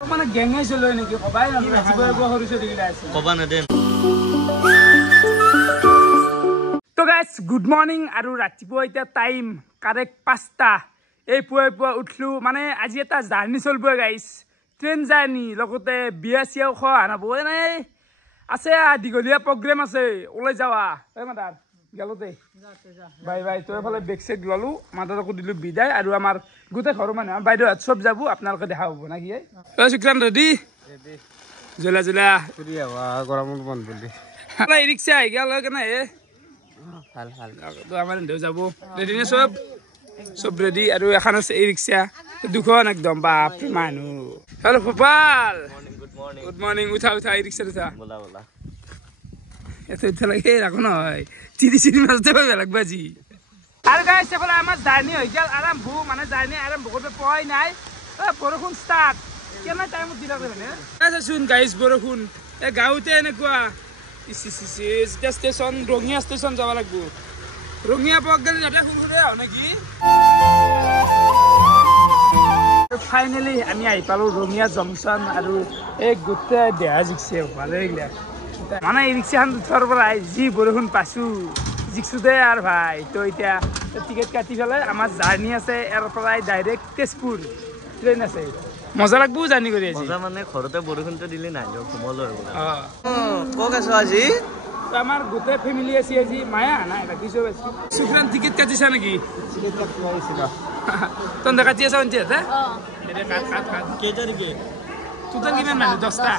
মানে গেঙে চলে নেকি কবাই না ৰাতিপুৱা সৰুছে দিলা আছে কবা না দেন তো গাইস গুড মৰ্নিং আৰু ৰাতিপুৱা এটা টাইম কাৰেক্ট 5টা এই পুৱা উঠলো মানে আজি এটা জাৰ্নি চলব গাইস ট্ৰেন জাৰ্নি লগতে বিয়া চিয়াও খোৱা আনাব নাই আছে দিগলিয়া প্ৰগ্ৰাম আছে ওলাই যাওয়া এই মাদাৰ গেলতে বাই বাই তো এফালে বেক চেক ললো মাদাৰকো দিলো বিদায় আৰু আমাৰ গুতে ঘৰ মানে বাইদেউ সব যাব আপোনালোকে দেখা হ'ব না কি এই শুক্ৰান ৰেডি জলা জলা পুৰি আৱা গৰমৰ বন্ধ বুলি এই ৰিক্সা আহি গেল কেনে ভাল ভাল তো আমাৰ দেউ যাব ৰেডি নে সব ৰেডি আৰু এখন আছে এই ৰিক্সা দুখন একদম বাপ মানুহ হেল্ল' গোপাল গুড মর্নিং উঠা এই রিক্সা উঠা বলা বলা এত উঠা লাগে রাখো না হয় চিরি মাছতে পারবে লাগবে জি আর গাইস এফালে আমার জার্নি হয়ে গেল আরম্ভ মানে জার্নি আরম্ভ করতে পাই নাই বরষুণ স্টার্ট কেন টাইম দিলা করে না আচ্ছা শুন গাইস বরষুণ এ গাঁওতে এনেকুৱা স্টেশন রঙিয়া স্টেশন যাব লাগবো রঙিয়া পাক গেলে যাতে খুলখুলে আও নাকি ফাইনালি আমি আহি পালো রঙিয়া জংশন আৰু এই গোটে দেহা জিকছে ভালে গিলা মানে এই ৰিক্সাখন উঠাৰ পৰা যি বৰষুণ পাইছো জিকছো দে আৰু ভাই তো এতিয়া টিকেট কাটি পেলাই আমাৰ জাৰ্নি আছে ইয়াৰ পৰা ডাইৰেক্ট তেজপুৰ ট্ৰেইন আছে মজা লাগবো জাৰ্নি কৰি আছে মজা মানে ঘৰতে বৰষুণটো দিলি নাই ঘুমলো আৰু কক আছো আজি আমাৰ গোটে ফ্যামিলি আছে আজি মায়া নাই ৰাখিছো সুফ্ৰান টিকেট কাটিছা নেকি টিকেট কাটি আহিছিল তন কাটি আছা অঞ্চে হ্যাঁ এরে কাট কেই তাৰিখে তোতা কিমান মানে 10টা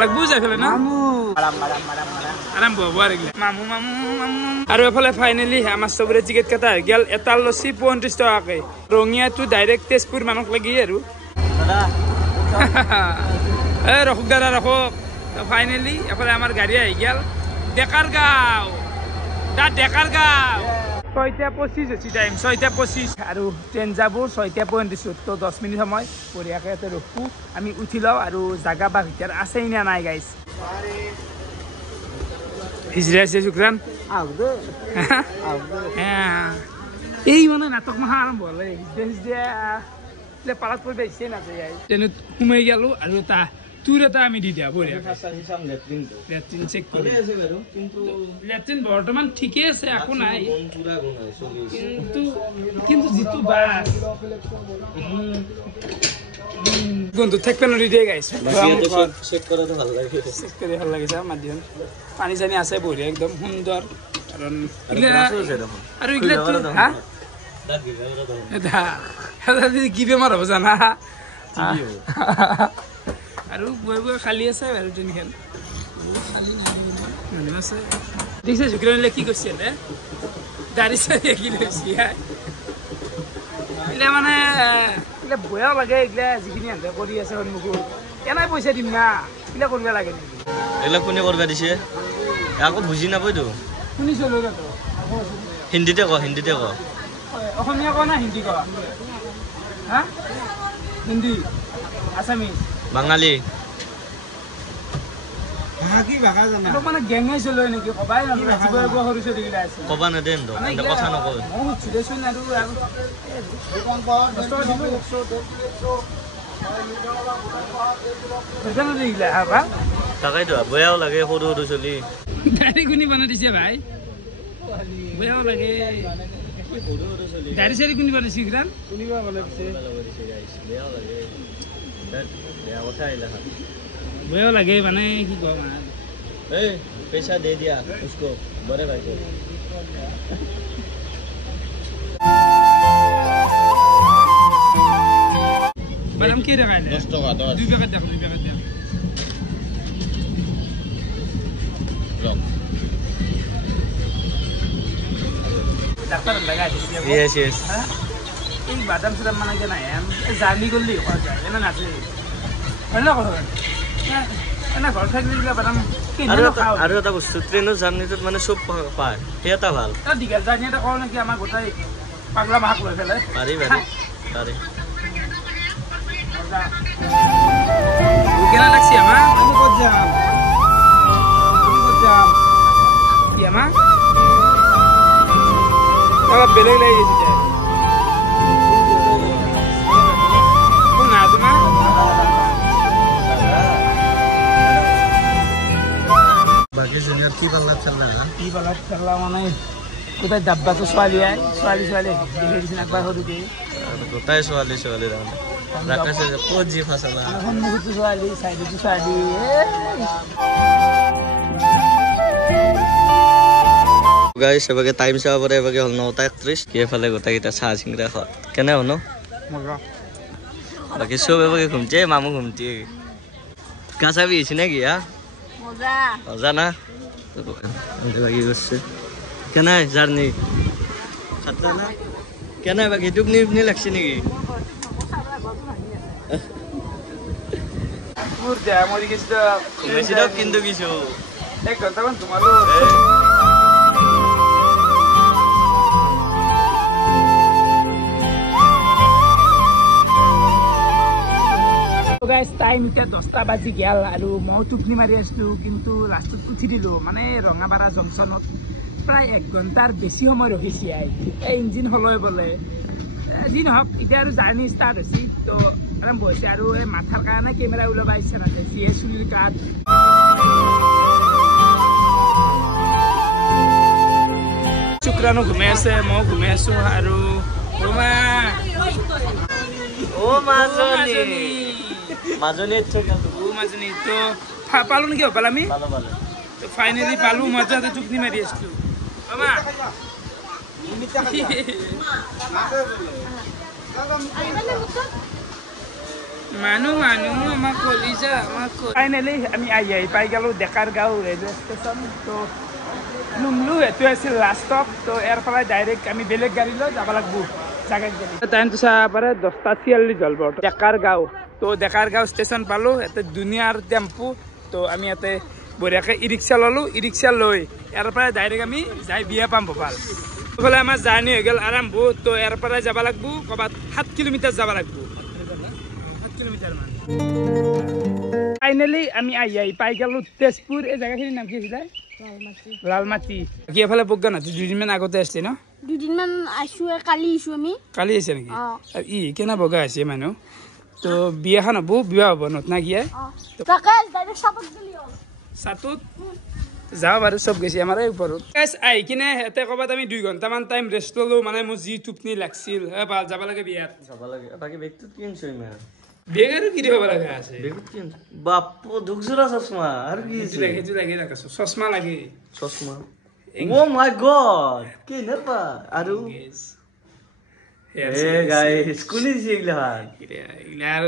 লাগবো যাই ফেলে না আৰাম বব আৰেগলে মামু আৰু এফালে ফাইনালি আমাৰ সবৰে টিকেট কাটা গেল এটা লসি 35 টাকাকে ৰঙিয়া টু ডাইৰেক্ট তেজপুৰ মানক লাগি আৰু দাদা এ ৰখদাৰা ৰখক ফাইনালি এফালে আমাৰ গাড়ী আহি গেল ডেকাৰগাঁও ছয়টা 25 হৈছে টাইম 6টা 25 আৰু ট্ৰেইন যাব 6টা 35 তো 10 মিনিট সময় বঢ়িয়াকে এতে ৰখো আমি উঠি লও আৰু জাগা বা ভিতৰ আছেই না নাই গাইস হিজৰা আছে শুক্ৰান এই মানে নাটক মাহা আৰম্ভ হলে হিজৰা পালাত পৰি বেছে না যায় ট্ৰেইনত সোমাই গেলো আৰু তা তুৰ এটা আমি দি দিয়া বঢ়িয়া লেট্ৰিন চেক কৰি আছে বাৰু কিন্তু লেট্ৰিন বৰ্তমান ঠিকই আছে একো নাই পুৰা গুণ আছে কিন্তু জিতু বাস গন্ধ থাকবে না ৰেডি গাইস চেক কৰাটো ভাল লাগে চেক কৰি ভাল লাগিছে মাধ্যম পানী জানি আছে বঢ়িয়া একদম সুন্দৰ কাৰণ আৰু ইগলা হা এটা কি বেমাৰ হ'ব জানা আৰু বই খালি আছে আৰু ট্ৰেইনখন খালি নাই আছে দেখছে জুকৰানলে কি কৈছে নে গাড়ী চাই কি লৈছি ইলে মানে ইলে বয়া লাগে ইলে যিখিনি আনতে কৰি আছে সন্মুখত এনাই পইচা দিম না ইলে কৰিব লাগে নেকি এলা কোনে কৰবা দিছে আকৌ বুজি নাপায়তো শুনিছো লগতো হিন্দীতে ক অসমীয়া কও না হিন্দী কও হা হিন্দী আসামিজ বাঙালি কি ভাষা জানা মানে গেঙে চলে নেকি কবাই না ৰাতিপুৱা সৰুছে দিলা আছে কবা না দেন কথা নকয় মই চুদেছুন আৰু দোকান পাও দোকান দিলা হবা তাকাইতো বয়াও লাগে সৰু চলি গাড়ী কোনি বনাই দিছে ভাই বয়াও লাগে গাড়ী চাৰি কোনি বনাইছে গ্ৰান কোনিবা বনাই দিছে গাইস বয়াও লাগে বেয়া কথা আহিলা বয়াও লাগে মানে কি কম ए पैसा दे दिया उसको बड़े भाई को बादाम की रखा है 10 टका 10 2 पैकेट देखो लो डॉक्टर लगा दे यस इन बादाम से माना के ना है जार्नी करली हो जाए ना नाचे হলো কথা না ঘর থাকলে দিলা বাদাম আৰু এটা বস্তু ট্ৰেইনৰ জাৰ্নিটোত মানে সব পায় এটা ভাল দীঘল জাৰ্নি এটা কওঁ নেকি আমাৰ গোটাই পাগলা মাহাক লৈ ফেলে পাৰি কেনা লাগছে আমাৰ আমি ক'ত যাম কি আমাৰ অলপ বেলেগ লাগি গৈছে কোন না তোমাৰ খেলা কি বলত খেলা মানে কোথায় ডাব্বাটো ছোৱালী দেখি দিছিল একবাৰ সৰুকে গোটাই ছোৱালী ৰাখাইছে ক'ত যি ফাচলা সন্মুখতো ছোৱালী চাইডতো ছোৱালী গাইছ এবাগে টাইম চাব পাৰে এবাগে হ'ল 9:31 কি এফালে গোটাইকেইটা চাহ চিংৰা খোৱা কেনে হ'ল ন বাকী চব এবাগে ঘুমছে মামু ঘুমছে গা চাবি আহিছে নেকি হা মজা না বাকি করছে কেন জার্নি খাতলা না কেন বাকি টুকনি উকনি লাগছে নাকি কিন্তু কিছু এক ঘন্টামান তোমালো টাইম এতিয়া 10টা বাজি গেল আৰু মই টুপনি মাৰি আছিলো কিন্তু লাষ্টত উঠি দিলো মানে ৰঙাপাৰা জংচনত প্ৰায় 1 ঘণ্টাৰ বেছি সময় ৰখিছে এই ইঞ্জিন হলই বলে যি নহওক এতিয়া আৰু জাৰ্ণি ষ্টাৰ্ট হৈছে তো আৰম্ভ হৈছে আৰু এই মাথাৰ কাৰণে কেমেৰা ওলাব ইচ্ছা নাযায় যিহে চুলিৰ কাট শুক্ৰাণু ঘুমাই আছে মই ঘুমাই আছো আৰু মাজনী তো পালো নেকি অকল আমি ফাইনেলি পালো মজা টুপনি মাৰি আছিলো মানুহ আমাক কলিজা ফাইনেলি আমি আহি পাই গলো ডেকাৰ গাঁও ৰেলৱে ষ্টেচন তো লুমলু এইটো আছিল লাষ্ট ষ্টপ তো ইয়াৰ পৰা ডাইৰেক্ট আমি বেলেগ গাড়ী লৈ যাব লাগিব জাগাত গাড়ী টাইমটো চাব পাৰে 10:46 হ'ল বৰ্তমান ডেকাৰ গাঁও তো ডেকাৰ গাঁও ষ্টেচন পালো ইয়াতে দুনিয়াৰ টেম্পু তো আমি ইয়াতে বঢ়িয়াকৈ ই ৰিক্সা ল'লোঁ ই ৰিক্সা লৈ ইয়াৰ পৰা ডাইৰেক্ট আমি যাই বিয়া পাম ভোপাল এইফালে আমাৰ জাৰ্ণি হৈ গ'ল আৰম্ভ তো ইয়াৰ পৰা যাব লাগিব ক'ৰবাত 7 কিলোমিটাৰ যাব লাগিব 7 কিলোমিটাৰমান ফাইনেলি আমি আহি পাই গ'লোঁ তেজপুৰ এই জেগাখিনিৰ নাম কি আছিলে লালমাটি কি এফালে প্ৰজ্ঞান আছে 2 দিনমান আগতে আছিলে ন 2 দিনমান আইছো কালি আইছো আমি কালি আছে নেকি ই কেনে বগা আছে মানুহ তো বিয়াখন হ'ব বিয়া হ'ব নতুন গিয়া সাতুত যাওঁ বাৰু চব গৈছে আমাৰ এই ওপৰত আহি কিনে ইয়াতে ক'ৰবাত আমি 2 ঘণ্টামান টাইম ৰেষ্ট ল'লোঁ মানে মোৰ যি টোপনি লাগছিল ভাল যাব লাগে বিয়াত যাব লাগে বাকী বেগটোত কিনছো ইমান বেগ আৰু কি দিব লগা আছে বেগত কিন বাপু দুখজোৰা চশমা আৰু কি সেইটো লাগে চশমা লাগে চশমা ও মাই গড কি নেপা আৰু গাইস কুনি জিগলা ইয়াৰ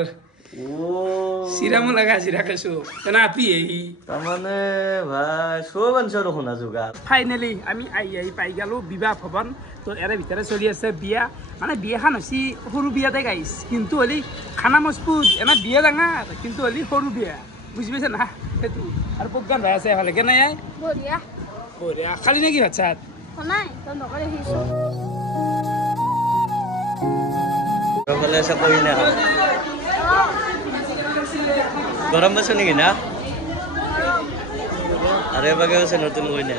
সিরামো লাগা সিরা খাইছো কেনা আপি এই তামানে ভাই সব আনসার শুনা যোগা ফাইনালি আমি আই পাই গেল বিবাহ ভবন তো এর ভিতরে চলি আছে বিয়া মানে বিয়াখান হচ্ছে সরু বিয়াতে গাইছ কিন্তু হলি খানা মজবুত এনা বিয়া ডাঙার কিন্তু হলি সরু বিয়া বুঝি পাইছে না সেইটো আর প্রজ্ঞান ভাই আছে এফালে কেনে বঢ়িয়া বঢ়িয়া খালি নাকি ভাত চাত নাই তো নকৰে হিছো বলে সব কই না গরম বসে নাকি না আরে বাগে আছে নতুন কই না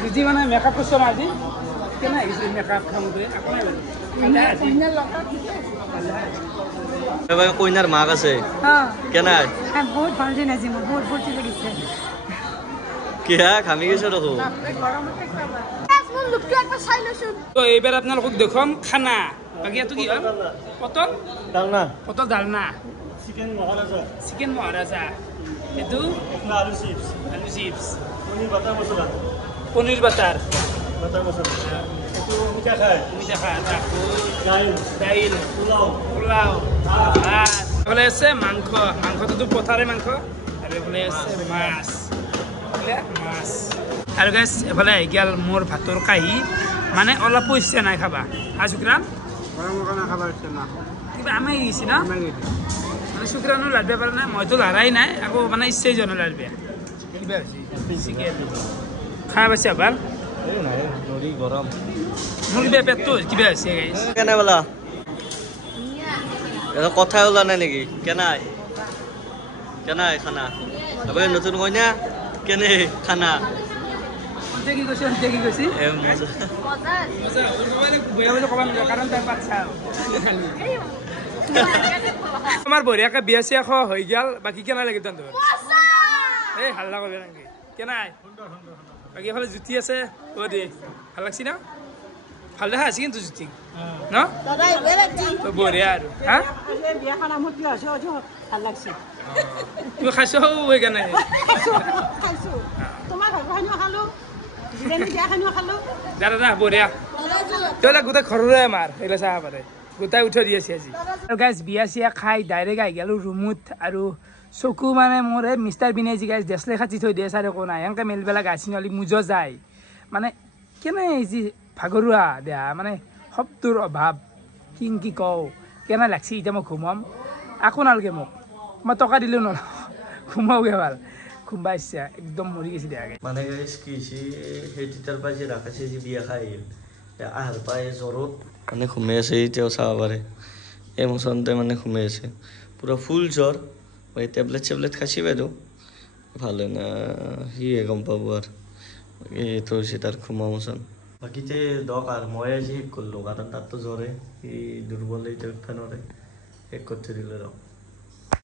দিদি মানে মেকআপ করছ না আজি কেন আইছে মেকআপ খাম করে আপনি কইনার লকা আরে বাগে কইনার মাগ আছে হ্যাঁ কেন বহুত ভালো দিন আজি মোর বহুত ভর্তি লাগিছে কি হ্যাঁ খামি গেছ রকো গরমতে খাবা মন লুকটো একবার চাইলছুন তো এইবার আপনাদের দেখম খানা বাকি এত কি পটল ডালনা পটল ডালনা চিকেন মহারাজা এটু আলু চিপস পনির বাটার মশলা এটু মিঠা খায় দাইল পোলাও এফালে আছে মাংসটো পথাৰে মাংস আৰু এফালে আছে মাছ আৰু গাইছ এফালে আহি গেল মোৰ ভাতৰ কাঁহী মানে অলপো ইচ্ছা নাই খাবা শুক্ৰাণ কিবা আমাই গৈছে ন মানে শুক্ৰাণো লাৰিব পৰা নাই মইতো লাৰাই নাই আকৌ মানে ইচ্ছাই যোৱা নাই লাৰিব কিবা হৈছে চিকেন খাই পাইছে ভাল মোৰ কিবা পেটটো কিবা হৈছে গাইছ কেনে বলা কথা ওলা নাই নেকি কেনাই খানা এবাৰ নতুন কইনা কেনে খানা কি কৈছে আমাৰ বঢ়িয়াকে বিয়া চিয়া খোৱা হৈ গেল বাকী কেনে লাগিল তহঁতৰ এই হাল্লা কৰিবি নাকি কেনাই বাকী এফালে জুতি আছে অ' দে ভাল লাগছি না ভাল দেখা আছে কিন্তু জুতি ন বঢ়িয়া আৰু হা তুমি খাইছ সেইকাৰণে দাদা বঢ়িয়া তেওঁবিলাক গোটেই ঘৰৰে আমাৰ এইবিলাক চাব পাৰে গোটাই উঠাই দি আছে আজি আৰু গাইজ বিয়া চিয়া খাই ডাইৰেক্ট আহি গ'লোঁ ৰুমত আৰু চকু মানে মোৰ এই মিষ্টাৰ বিনাইজি গাইজ ডেছলে খাটি থৈ দিয়ে চাৰে একো নাই এনেকৈ মেলবিলাক গাছি নহ'লে মুজ যায় মানে কেনে যি ভাগৰুৱা দেহা মানে শব্দৰ অভাৱ কি কওঁ কেনে লাগছি এতিয়া মই ঘুমাম একো নালাগে মোক মই টকা দিলেও নলওঁ ঘুমাওগৈ ভাল ঘুমবা ইচ্ছা একদম মৰি গৈছে দেহাকে মানে গাইছ কি হৈছে সেই তেতিয়াৰ পৰা যে ৰাখাইছে যে বিয়া খাই আহিল আহাৰ পাই জ্বৰত মানে ঘুমাই আছে এতিয়াও চাব পাৰে এমচনতে মানে ঘুমাই আছে পুৰা ফুল জ্বৰ এই টেবলেট চেবলেট খাইছে বাইদেউ ভাল হয় না সিহে গম পাব আৰু এইটো হৈছে তাৰ ঘুমা মোচন বাকীতে দক আৰু মই আজি শেষ কৰিলোঁ কাৰণ তাততো জ্বৰে সি দুৰ্বল এতিয়া উঠবা নোৱাৰে শেষ কৰি থৈ দিলোঁ ৰক